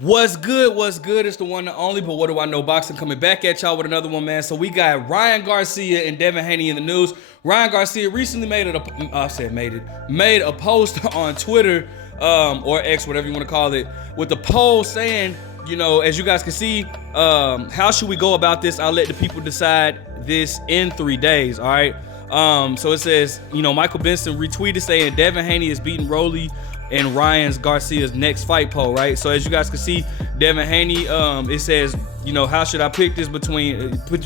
What's good? What's good? It's the one and only, but what do I know? Boxing coming back at y'all with another one, man. So we got Ryan Garcia and Devin Haney in the news. Ryan Garcia recently made a post on Twitter, or X, whatever you want to call it, with the poll saying, you know, as you guys can see, how should we go about this? I'll let the people decide this in 3 days. All right. So it says, you know, Michael Benson retweeted saying Devin Haney is beating Rolly in Ryan Garcia's next fight poll, right? So as you guys can see, Devin Haney, it says, you know, how should I pick this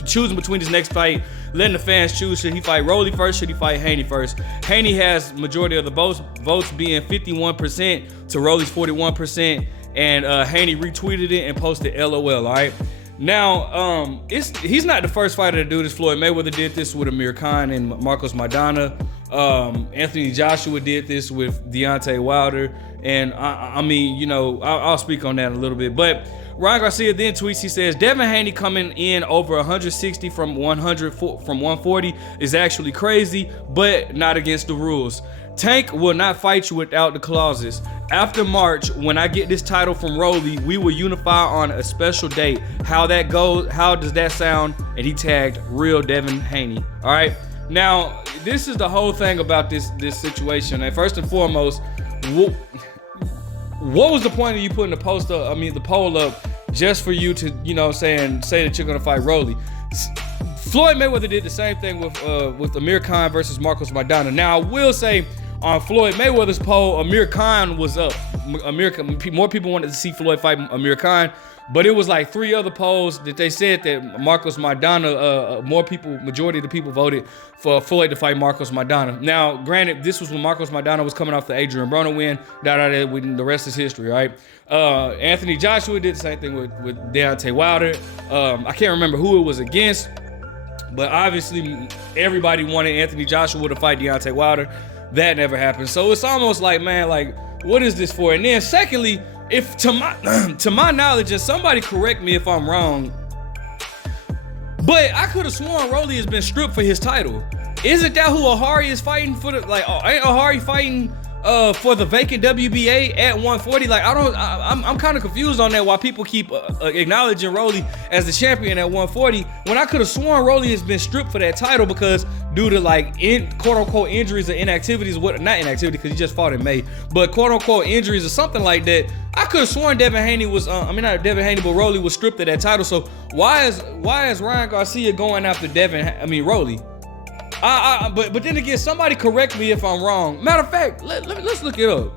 choosing between this next fight, letting the fans choose. Should he fight Rolly first? Should he fight Haney first? Haney has majority of the votes being 51% to Rolly's 41%, and Haney retweeted it and posted LOL, all right? Now, he's not the first fighter to do this. Floyd Mayweather did this with Amir Khan and Marcos Maidana. Anthony Joshua did this with Deontay Wilder. And I mean, you know, I'll speak on that a little bit. But Ryan Garcia then tweets, he says, Devin Haney coming in over 160 from 140 is actually crazy, but not against the rules. Tank will not fight you without the clauses. After March, when I get this title from Rolly, we will unify on a special date. How that goes, how does that sound? And he tagged real Devin Haney. All right. Now, this is the whole thing about this situation. And first and foremost, what was the point of you putting the poll up just for you to, you know, say that you're gonna fight Rolly? Floyd Mayweather did the same thing with Amir Khan versus Marcos Maidana. Now, I will say, on Floyd Mayweather's poll, Amir Khan was up. More people wanted to see Floyd fight Amir Khan, but it was like 3 other polls that they said that Marcos Maidana, majority of the people voted for Floyd to fight Marcos Maidana. Now, granted, this was when Marcos Maidana was coming off the Adrian Broner win. The rest is history, right? Anthony Joshua did the same thing with Deontay Wilder. I can't remember who it was against, but obviously everybody wanted Anthony Joshua to fight Deontay Wilder. That never happened. So it's almost like, man, like, what is this for? And then secondly, if to my knowledge, and somebody correct me if I'm wrong, but I could have sworn Rolly has been stripped for his title. Isn't that who Ahari is fighting for? Ain't Ahari fighting for the vacant WBA at 140? Like, I'm kind of confused on that, why people keep acknowledging Rolly as the champion at 140, when I could have sworn Rolly has been stripped for that title because due to like quote unquote injuries or inactivities, not inactivity because he just fought in May, but quote unquote injuries or something like that. I could have sworn Devin Haney was, not Devin Haney, but Rolly was stripped of that title. So why is Ryan Garcia going after Rolly? But then again, somebody correct me if I'm wrong. Matter of fact, let's look it up.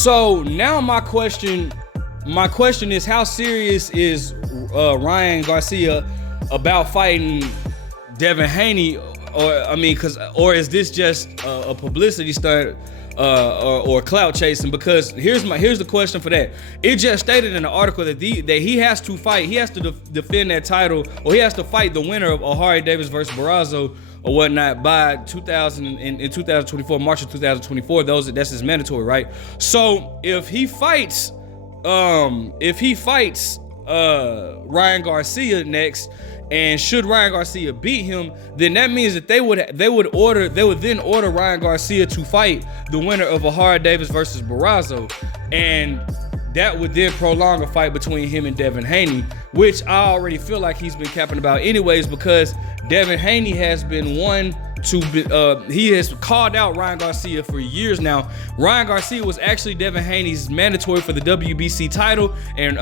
So now my question is, how serious is Ryan Garcia about fighting Devin Haney? Or is this just a publicity stunt or clout chasing? Because here's the question for that. It just stated in the article that he has to fight, he has to defend that title, or he has to fight the winner of Ohari Davis versus Barrazo or whatnot by 2024, March of 2024. That's his mandatory, right? So if he fights Ryan Garcia next, and should Ryan Garcia beat him, then that means that they would then order Ryan Garcia to fight the winner of Ohari Davis versus Barrazo, and that would then prolong a fight between him and Devin Haney, which I already feel like he's been capping about anyways, because Devin Haney has been one to be, he has called out Ryan Garcia for years now. Ryan Garcia was actually Devin Haney's mandatory for the WBC title, and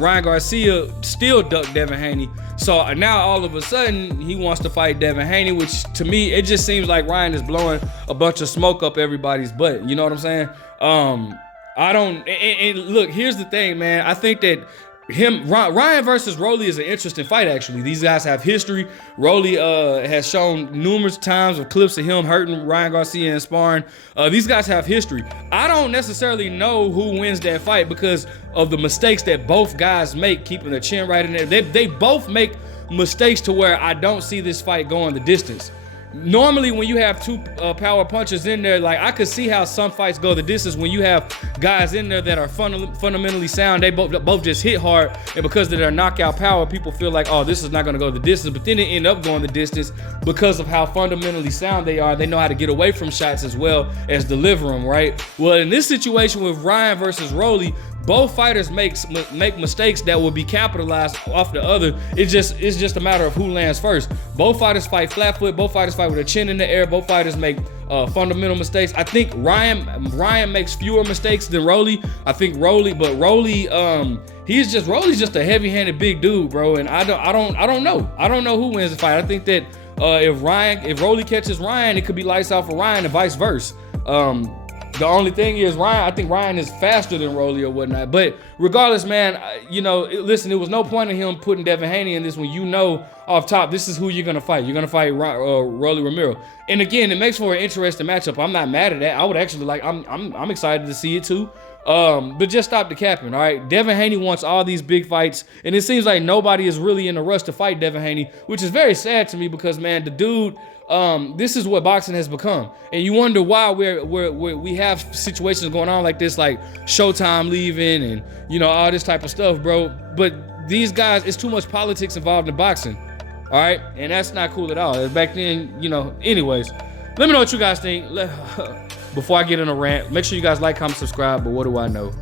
Ryan Garcia still ducked Devin Haney. So now all of a sudden he wants to fight Devin Haney, which to me it just seems like Ryan is blowing a bunch of smoke up everybody's butt. You know what I'm saying? I don't. And look, here's the thing, man. I think that Ryan versus Rolly is an interesting fight, actually. These guys have history. Rolly has shown numerous times of clips of him hurting Ryan Garcia in sparring. These guys have history. I don't necessarily know who wins that fight because of the mistakes that both guys make, keeping their chin right in there. They both make mistakes to where I don't see this fight going the distance. Normally, when you have two power punchers in there, like I could see how some fights go the distance when you have guys in there that are fundamentally sound. They both just hit hard, and because of their knockout power, people feel like, oh, this is not going to go the distance. But then it end up going the distance because of how fundamentally sound they are. They know how to get away from shots as well as deliver them, right? Well, in this situation with Ryan versus Rolly, both fighters make mistakes that will be capitalized off the other. It's just a matter of who lands first. Both fighters fight flat foot. Both fighters fight with their chin in the air. Both fighters make fundamental mistakes. I think Ryan makes fewer mistakes than Rolly. I think Rolly's just a heavy-handed big dude, bro. And I don't know who wins the fight. I think that if Rolly catches Ryan, it could be lights out for Ryan and vice versa. The only thing is I think Ryan is faster than Rolly or whatnot. But regardless, man, listen, there was no point in him putting Devin Haney in this when you know off top this is who you're gonna fight. You're gonna fight Rolly Romero. And again, it makes for an interesting matchup. I'm not mad at that. I would actually I'm excited to see it too. But just stop the capping, all right? Devin Haney wants all these big fights, and it seems like nobody is really in a rush to fight Devin Haney, which is very sad to me because, man, the dude, this is what boxing has become. And you wonder why we have situations going on like this, like Showtime leaving and, all this type of stuff, bro. But these guys, it's too much politics involved in boxing, all right? And that's not cool at all. Back then, anyways, let me know what you guys think. Before I get in a rant, make sure you guys like, comment, subscribe, but what do I know?